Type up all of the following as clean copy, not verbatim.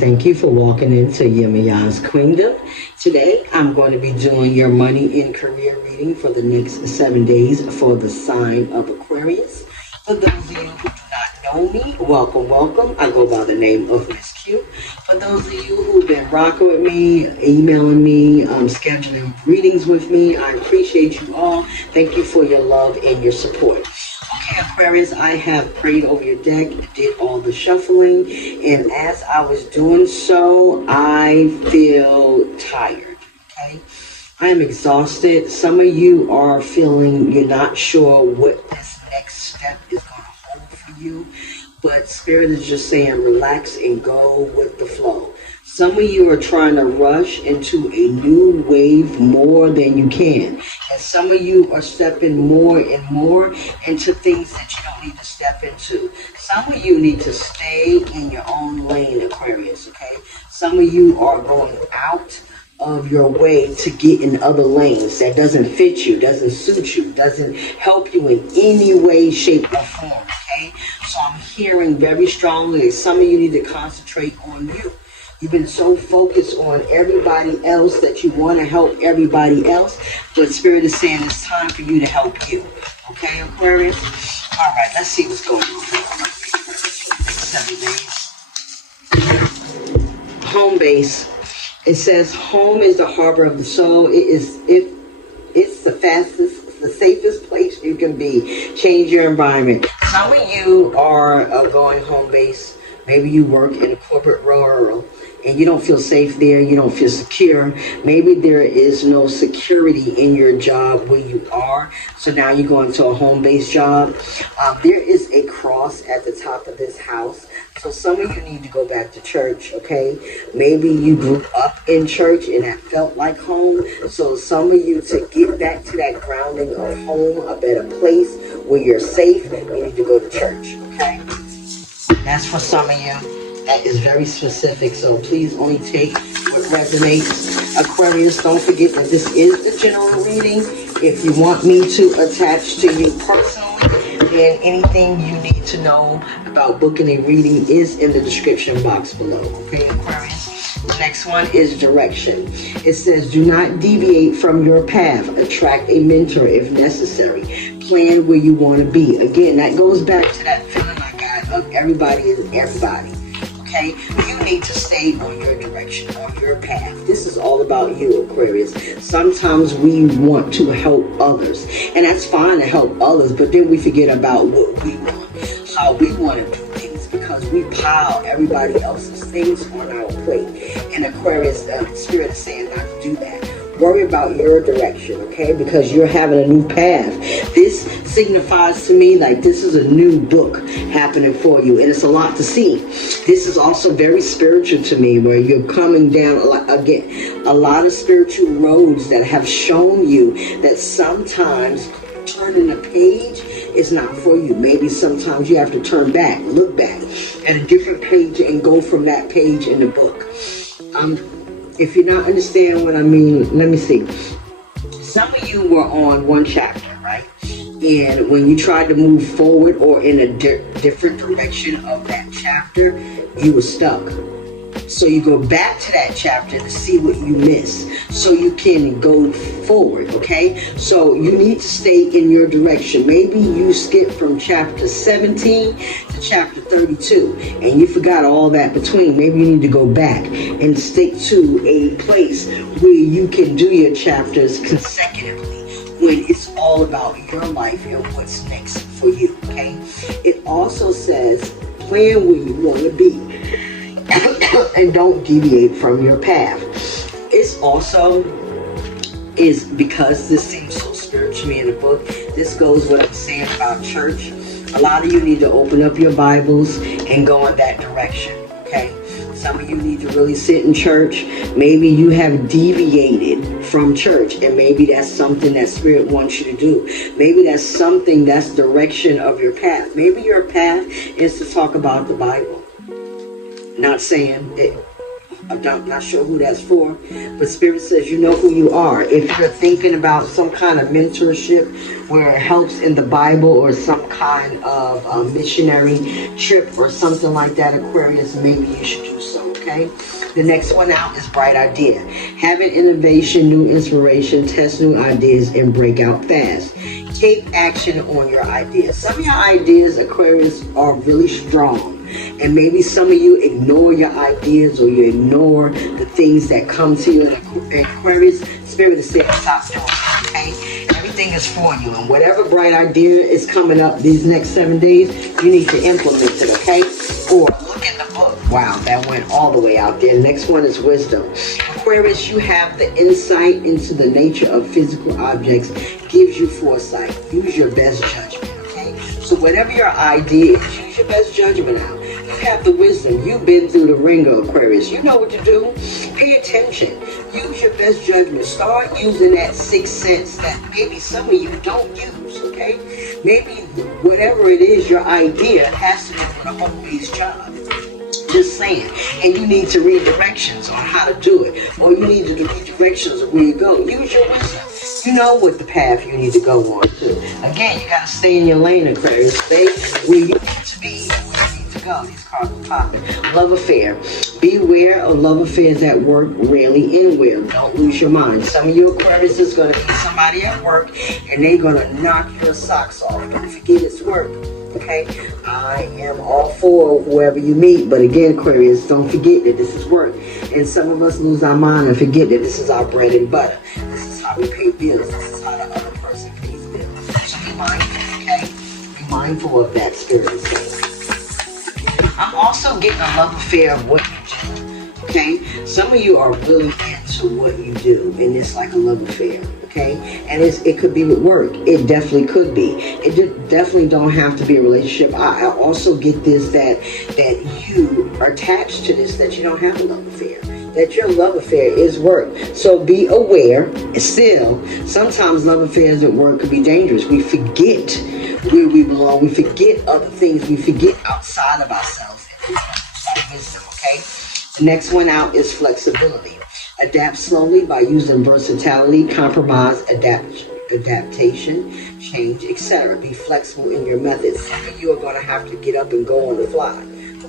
thank you for walking into Yemaya's Queendom. Today, I'm going to be doing your money and career reading for the next 7 days for the sign of Aquarius. For those of you who do not know me, welcome, welcome. I go by the name of Ms.Q. For those of you who've been rocking with me, emailing me, scheduling readings with me, I appreciate you all. Thank you for your love and your support. Okay, Aquarius, I have prayed over your deck, did all the shuffling, and as I was doing so, I feel tired, okay? I am exhausted. Some of you are feeling you're not sure what this next step is going to hold for you, but Spirit is just saying relax and go with the flow. Some of you are trying to rush into a new wave more than you can. And some of you are stepping more and more into things that you don't need to step into. Some of you need to stay in your own lane, Aquarius, okay? Some of you are going out of your way to get in other lanes that doesn't fit you, doesn't suit you, doesn't help you in any way, shape, or form, okay? So I'm hearing very strongly that some of you need to concentrate on you. You've been so focused on everybody else that you want to help everybody else, but Spirit is saying it's time for you to help you. Okay, Aquarius? All right, let's see what's going on. 7 days. Home base. It says home is the harbor of the soul. It's the fastest, the safest place you can be. Change your environment. Some of you are going home base. Maybe you work in a corporate rural and you don't feel safe there, you don't feel secure. Maybe there is no security in your job where you are, so now you're going to a home-based job. There is a cross at the top of this house, so some of you need to go back to church, okay? Maybe you grew up in church and that felt like home, so some of you, to get back to that grounding of home, a better place where you're safe, you need to go to church, okay? That's for some of you. That is very specific, so please only take what resonates. Aquarius, don't forget that this is the general reading. If you want me to attach to you personally, then anything you need to know about booking a reading is in the description box below. Okay, Aquarius? The next one is direction. It says, do not deviate from your path. Attract a mentor if necessary. Plan where you want to be. Again, that goes back to that feeling I got of everybody is everybody. Okay, you need to stay on your direction, on your path. This is all about you, Aquarius. Sometimes we want to help others, and that's fine to help others, but then we forget about what we want, how we want to do things, because we pile everybody else's things on our plate. And Aquarius, the Spirit is saying not to do that. Worry about your direction, okay? Because you're having a new path. This signifies to me like this is a new book happening for you, and it's a lot to see. This is also very spiritual to me, where you're coming down, again, a lot of spiritual roads that have shown you that sometimes turning a page is not for you. Maybe sometimes you have to turn back, look back at a different page and go from that page in the book. If you're not understanding what I mean, let me see. Some of you were on one chapter, right? And when you tried to move forward or in a different direction of that chapter, you were stuck. So you go back to that chapter to see what you missed so you can go forward, okay? So you need to stay in your direction. Maybe you skipped from chapter 17 to chapter 32 and you forgot all that between. Maybe you need to go back and stick to a place where you can do your chapters consecutively when it's all about your life and what's next for you, okay? It also says plan where you want to be. And don't deviate from your path. It's also is because this seems so spiritually in the book. This goes what I'm saying about church. A lot of you need to open up your Bibles and go in that direction. Okay, some of you need to really sit in church. Maybe you have deviated from church, and maybe that's something that Spirit wants you to do. Maybe that's something that's direction of your path. Maybe your path is to talk about the Bible. Not saying it, I'm not sure who that's for, but Spirit says you know who you are. If you're thinking about some kind of mentorship where it helps in the Bible or some kind of missionary trip or something like that, Aquarius, maybe you should do so, okay? okay? The next one out is bright idea. Have an innovation, new inspiration, test new ideas, and break out fast. Take action on your ideas. Some of your ideas, Aquarius, are really strong. And maybe some of you ignore your ideas or you ignore the things that come to you. In Aquarius, Spirit is saying stop doing it, okay? Everything is for you. And whatever bright idea is coming up these next 7 days, you need to implement it, okay? Or look in the book. Wow, that went all the way out there. Next one is wisdom. Aquarius, you have the insight into the nature of physical objects, gives you foresight. Use your best judgment, okay? So whatever your idea is, use your best judgment out. You have the wisdom. You've been through the ringer, Aquarius. You know what to do. Pay attention. Use your best judgment. Start using that sixth sense that maybe some of you don't use, okay? Maybe whatever it is, your idea has to do with a home-based job. Just saying. And you need to read directions on how to do it. Or you need to read directions of where you go. Use your wisdom. You know what the path you need to go on to. Again, you got to stay in your lane, Aquarius. Stay where you need to be, where you need to go. These cards are popping. Love affair. Beware of love affairs at work, rarely anywhere. Don't lose your mind. Some of you Aquarius is going to be somebody at work and they're going to knock your socks off. Don't forget it's work. Okay, I am all for whoever you meet, but again, Aquarius, don't forget that this is work. And some of us lose our mind and forget that this is our bread and butter. This is how we pay bills. This is how the other person pays bills. So be mindful, okay? Be mindful of that, Spirit. I'm also getting a love affair of what you do, okay? Some of you are really into what you do, and it's like a love affair. Okay, and it could be with work. It definitely could be. It definitely don't have to be a relationship. I also get this that you are attached to this, that you don't have a love affair, that your love affair is work. So be aware. Still, sometimes love affairs at work could be dangerous. We forget where we belong. We forget other things. We forget outside of ourselves. Wisdom, okay? The next one out is flexibility. Adapt slowly by using versatility, compromise, adaptation, change, etc. Be flexible in your methods. Some of you are going to have to get up and go on the fly.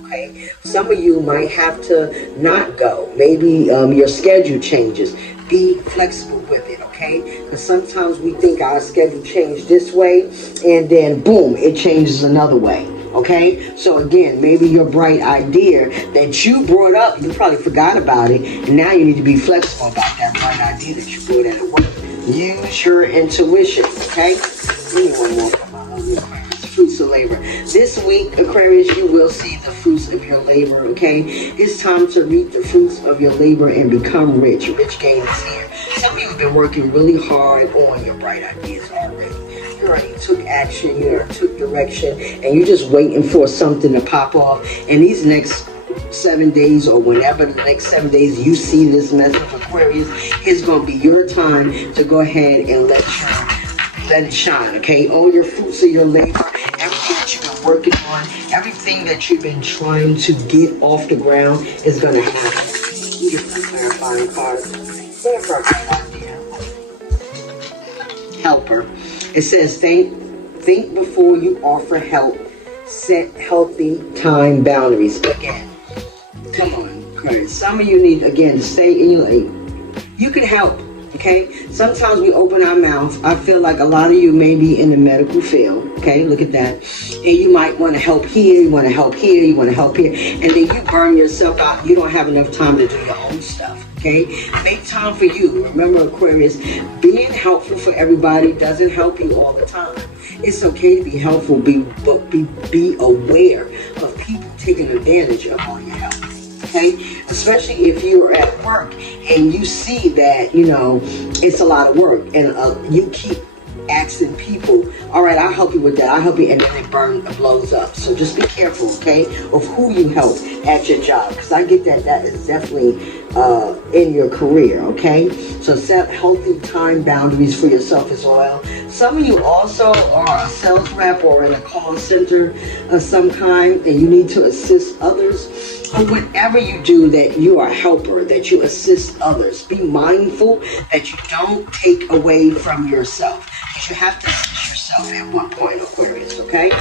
Okay? Some of you might have to not go. Maybe your schedule changes. Be flexible with it, okay? Because sometimes we think our schedule changed this way, and then boom, it changes another way. Okay, so again, maybe your bright idea that you brought up, you probably forgot about it, and now you need to be flexible about that bright idea that you brought at work. Use your intuition, okay? Anyone more from my own Aquarius? Fruits of labor. This week, Aquarius, you will see the fruits of your labor, okay? It's time to reap the fruits of your labor and become rich. Rich game is here. Some of you have been working really hard on your bright ideas already. You already took action, you already took direction, and you're just waiting for something to pop off. And these next 7 days, or whenever the next 7 days you see this message, Aquarius, it's going to be your time to go ahead and let it shine, okay? All your fruits of your labor, everything that you've been working on, everything that you've been trying to get off the ground is going to happen. You get some clarifying cards. Stand for a great idea. Helper. It says, think before you offer help. Set healthy time boundaries. Again, come on, Aquarius. Some of you need, again, to stay in your lane. You can help, okay? Sometimes we open our mouths. I feel like a lot of you may be in the medical field, okay? Look at that. And you might want to help here, you want to help here, you want to help here. And then you burn yourself out. You don't have enough time to do your own stuff. Okay, make time for you. Remember, Aquarius, being helpful for everybody doesn't help you all the time. It's okay to be helpful, but be aware of people taking advantage of all your help. Okay, especially if you're at work and you see that, you know, it's a lot of work, and you keep asking people, all right, I'll help you with that, I'll help you, and then it blows up. So just be careful, okay, of who you help at your job, because I get that is definitely in your career, okay? So set healthy time boundaries for yourself as well. Some of you also are a sales rep or in a call center of some kind, and you need to assist others. Or whatever you do, that you are a helper, that you assist others. Be mindful that you don't take away from yourself. You have to assist yourself at one point, Aquarius, okay?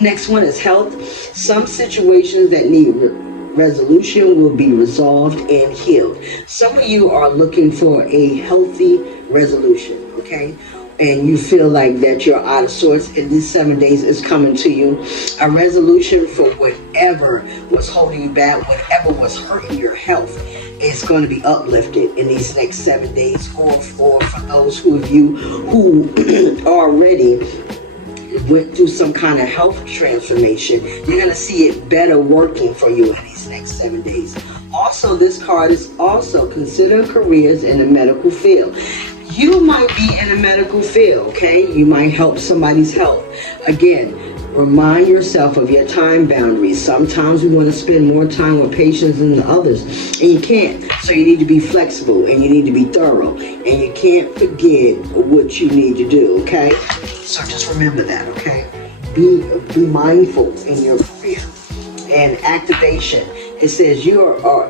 Next one is health. Some situations that need resolution will be resolved and healed. Some of you are looking for a healthy resolution, okay? And you feel like that you're out of sorts, and these 7 days is coming to you. A resolution for whatever was holding you back, whatever was hurting your health, is going to be uplifted in these next 7 days. Or for those of you who already went through some kind of health transformation, you're going to see it better working for you in these next 7 days. Also, this card is also consider careers in the medical field. You might be in a medical field, okay? You might help somebody's health. Again, remind yourself of your time boundaries. Sometimes we want to spend more time with patients than others, and you can't. So you need to be flexible, and you need to be thorough, and you can't forget what you need to do, okay? So just remember that, okay? Be mindful in your career. And activation. It says you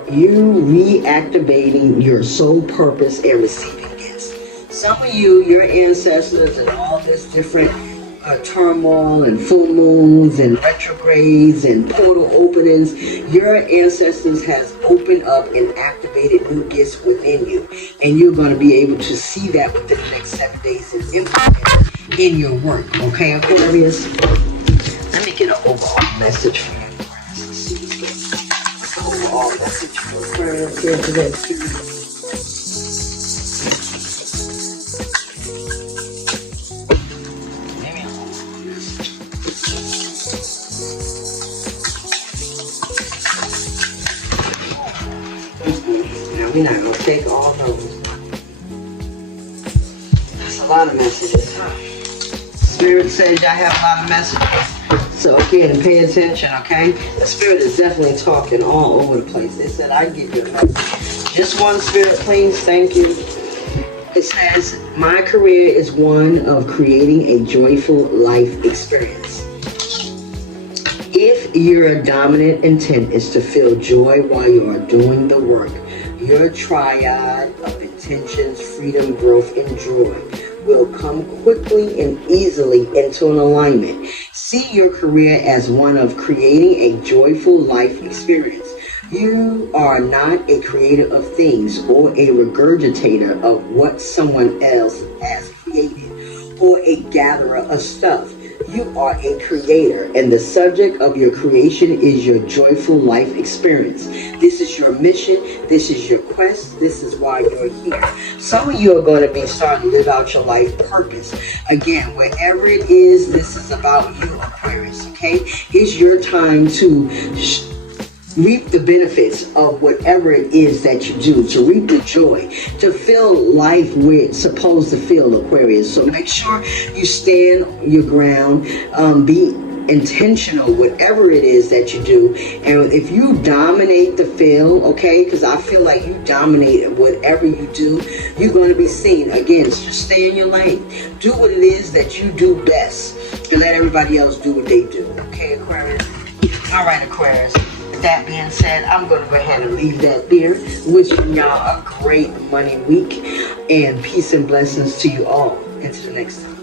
reactivating your soul purpose and receiving gifts. Some of you, your ancestors, and all this different turmoil and full moons and retrogrades and portal openings, your ancestors has opened up and activated new gifts within you, and you're going to be able to see that within the next 7 days and implement it in your work. Okay, Aquarius? Let me get an overall message for you, Aquarius. Let's see what's going on. Overall message for Aquarius here today. We're not going to take all those. That's a lot of messages, huh? Spirit says y'all have a lot of messages. So again, pay attention, okay? The Spirit is definitely talking all over the place. It said, I give you a message. Just one, Spirit, please. Thank you. It says, my career is one of creating a joyful life experience. If your dominant intent is to feel joy while you are doing the work, your triad of intentions, freedom, growth, and joy will come quickly and easily into an alignment. See your career as one of creating a joyful life experience. You are not a creator of things or a regurgitator of what someone else has created or a gatherer of stuff. You are a creator, and the subject of your creation is your joyful life experience. This is your mission. This is your quest. This is why you're here. Some of you are going to be starting to live out your life purpose. Again, wherever it is, this is about you, Aquarius, okay? It's your time to reap the benefits of whatever it is that you do, to reap the joy, to feel life where it's supposed to feel, Aquarius. So make sure you stand your ground, be intentional, whatever it is that you do. And if you dominate the field, okay, because I feel like you dominate whatever you do, you're going to be seen. Again, just stay in your lane. Do what it is that you do best, and let everybody else do what they do. Okay, Aquarius? All right, Aquarius. That being said, I'm going to go ahead and leave that there. Wishing y'all a great money week, and peace and blessings to you all. Until the next time.